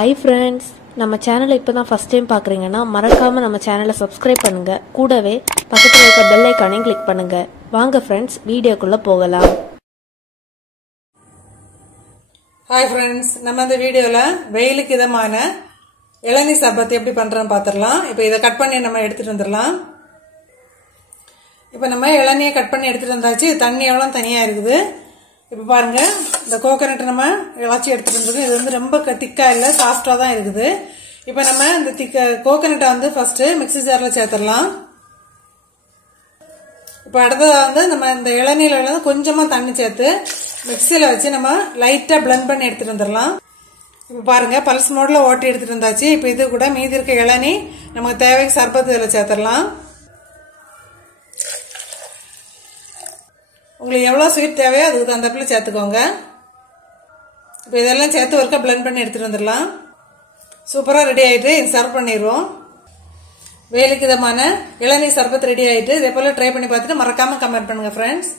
Hi friends, நம்ம சேனலை இப்பதான் ஃபர்ஸ்ட் டைம் பார்க்கறீங்கன்னா மறக்காம நம்ம சேனலை சப்ஸ்கிரைப் பண்ணுங்க. கூடவே பக்கத்துல இருக்க பெல் ஐகானையும் கிளிக் பண்ணுங்க. வாங்க फ्रेंड्स, வீடியோக்குள்ள போகலாம். Hi friends, நம்ம இந்த வீடியோல வெயிலுக்கு இதமான இளநீ சர்பத் எப்படி பண்றோம்னு பாத்துறலாம். இப்போ இத கட் பண்ணி நம்ம எடுத்துட்டு வந்துறலாம். இப்போ நம்ம இளநீயை கட் பண்ணி எடுத்துட்டு வந்தாச்சு. தண்ணி எவ்வளவு தனியா இருக்குது. இப்போ பாருங்க, இந்த கோகனட் நம்ம இளச்சி எடுத்துட்டு வந்திருக்கோம். இது வந்து ரொம்ப திக்கா இல்ல, சாஃப்டா தான் இருக்குது. இப்போ நம்ம இந்த கோகனட்டை வந்து ஃபர்ஸ்ட் மிக்ஸி ஜார்ல சேர்த்துடலாம். இப்போ அடுத்ததா வந்து நம்ம இந்த இளநீல வந்து கொஞ்சமா தண்ணி சேர்த்து மிக்ஸில வச்சு நம்ம லைட்டா பிளெண்ட் பண்ணி எடுத்துட்டு வந்துடலாம். இப்போ பாருங்க, பல்ஸ் மோட்ல ஓட்டி எடுத்துட்டு வந்தாச்சு. இப்போ இது கூட மீதி இருக்க இளநீ நமக்கு தேவைக்கு சர்பத்து இதில் சேர்த்துடலாம். உங்களுக்கு எவ்வளவு ஸ்வீட் தேவையோ அதுக்கு தகுந்தாப்புல சேர்த்துக்கோங்க. இப்போ இதெல்லாம் சேர்த்து ஒருக்கா பிளெண்ட் பண்ணி எடுத்துட்டு வந்துடலாம். சூப்பரா ரெடி ஆயிட்டு சர்வ் பண்ணிடுவோம். வெயிலுக்கு இதமான இளநீர் சர்பத் ரெடி ஆயிட்டு. இதே போல ட்ரை பண்ணி பார்த்துட்டு மறக்காம கமெண்ட் பண்ணுங்க ஃப்ரெண்ட்ஸ்.